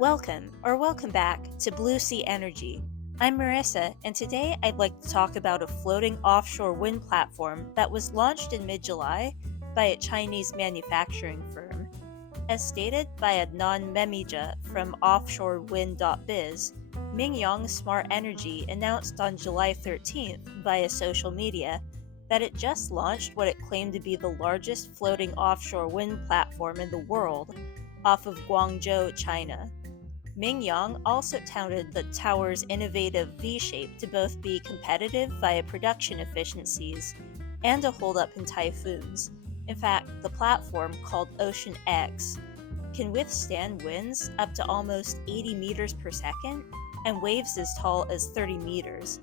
Welcome back to Blue Sea Energy. I'm Marissa, and today I'd like to talk about a floating offshore wind platform that was launched in mid July by a Chinese manufacturing firm. As stated by Adnan Memija from offshorewind.biz, Mingyang Smart Energy announced on July 13th via social media that it just launched what it claimed to be the largest floating offshore wind platform in the world off of Guangzhou, China. Mingyang also touted the tower's innovative V-shape to both be competitive via production efficiencies and a hold-up in typhoons. In fact, the platform, called OceanX, can withstand winds up to almost 80 meters per second and waves as tall as 30 meters.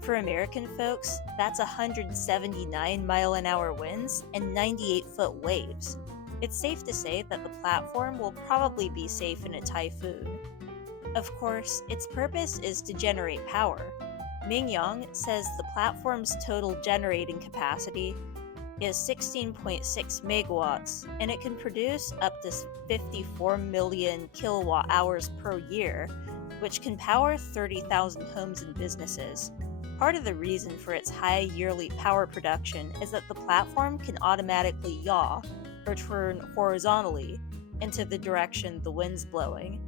For American folks, that's 179 mile-an-hour winds and 98-foot waves. It's safe to say that the platform will probably be safe in a typhoon. Of course, its purpose is to generate power. Mingyang says the platform's total generating capacity is 16.6 megawatts, and it can produce up to 54 million kilowatt hours per year, which can power 30,000 homes and businesses. Part of the reason for its high yearly power production is that the platform can automatically yaw, or turn horizontally, into the direction the wind's blowing.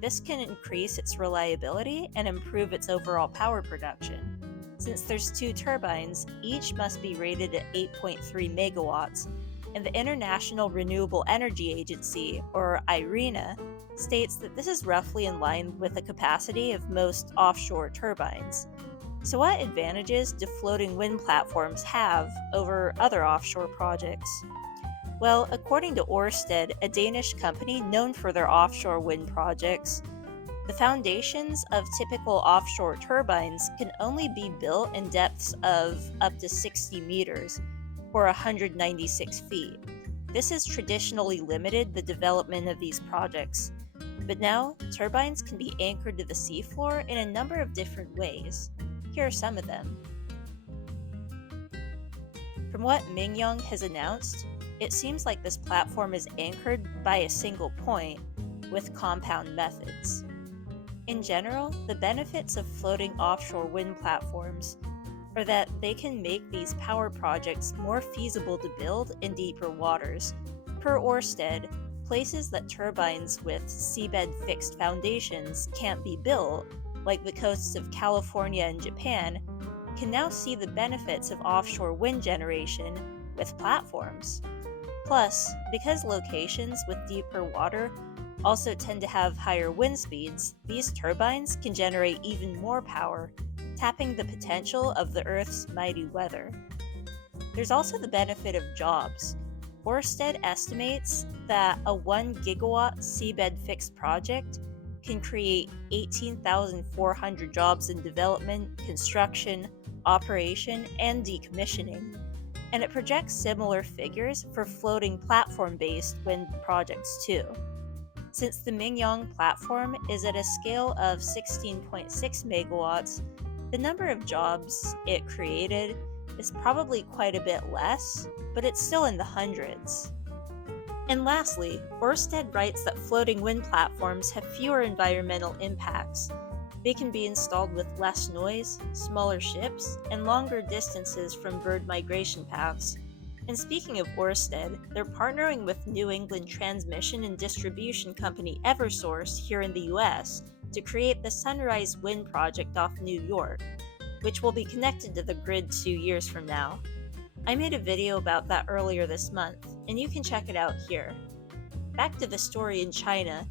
This can increase its reliability and improve its overall power production. Since there's two turbines, each must be rated at 8.3 megawatts, and the International Renewable Energy Agency, or IRENA, states that this is roughly in line with the capacity of most offshore turbines. So what advantages do floating wind platforms have over other offshore projects? Well, according to Ørsted, a Danish company known for their offshore wind projects, the foundations of typical offshore turbines can only be built in depths of up to 60 meters, or 196 feet. This has traditionally limited the development of these projects, but now turbines can be anchored to the seafloor in a number of different ways. Here are some of them. From what Mingyang has announced, it seems like this platform is anchored by a single point with compound methods. In general, the benefits of floating offshore wind platforms are that they can make these power projects more feasible to build in deeper waters. Per Ørsted, places that turbines with seabed fixed foundations can't be built, like the coasts of California and Japan, can now see the benefits of offshore wind generation with platforms. Plus, because locations with deeper water also tend to have higher wind speeds, these turbines can generate even more power, tapping the potential of the Earth's mighty weather. There's also the benefit of jobs. Ørsted estimates that a 1 gigawatt seabed fixed project can create 18,400 jobs in development, construction, operation, and decommissioning. And it projects similar figures for floating platform-based wind projects too. Since the Mingyang platform is at a scale of 16.6 megawatts, the number of jobs it created is probably quite a bit less, but it's still in the hundreds. And lastly, Ørsted writes that floating wind platforms have fewer environmental impacts. They can be installed with less noise, smaller ships, and longer distances from bird migration paths. And speaking of Ørsted, they're partnering with New England transmission and distribution company Eversource here in the US to create the Sunrise Wind project off New York, which will be connected to the grid 2 years from now. I made a video about that earlier this month, and you can check it out here. Back to the story in China.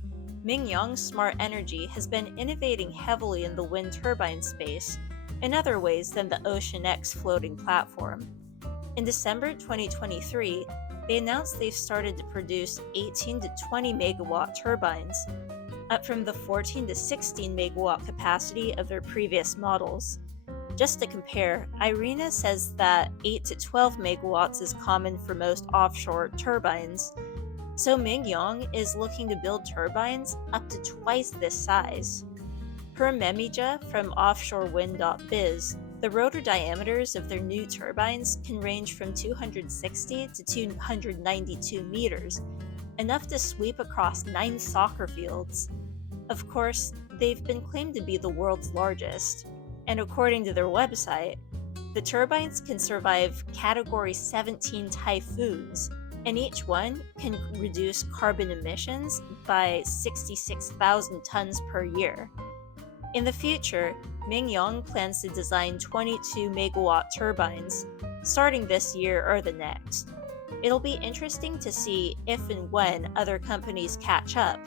Mingyang Smart Energy has been innovating heavily in the wind turbine space in other ways than the OceanX floating platform. In December 2023, they announced they've started to produce 18 to 20 megawatt turbines, up from the 14 to 16 megawatt capacity of their previous models. Just to compare, IRENA says that 8 to 12 megawatts is common for most offshore turbines. So Mingyang is looking to build turbines up to twice this size. Per Memija from offshorewind.biz, the rotor diameters of their new turbines can range from 260 to 292 meters, enough to sweep across 9 soccer fields. Of course, they've been claimed to be the world's largest, and according to their website, the turbines can survive Category 17 typhoons, and each one can reduce carbon emissions by 66,000 tons per year. In the future, Mingyang plans to design 22 megawatt turbines, starting this year or the next. It'll be interesting to see if and when other companies catch up,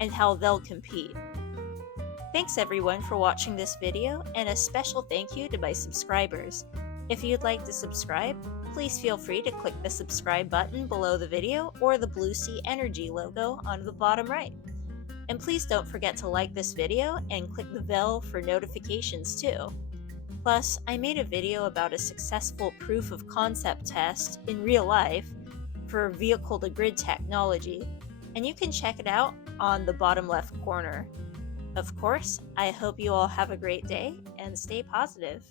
and how they'll compete. Thanks everyone for watching this video, and a special thank you to my subscribers. If you'd like to subscribe, please feel free to click the subscribe button below the video or the Blue Sea Energy logo on the bottom right. And please don't forget to like this video and click the bell for notifications too. Plus, I made a video about a successful proof of concept test in real life for vehicle-to-grid technology, and you can check it out on the bottom left corner. Of course, I hope you all have a great day and stay positive.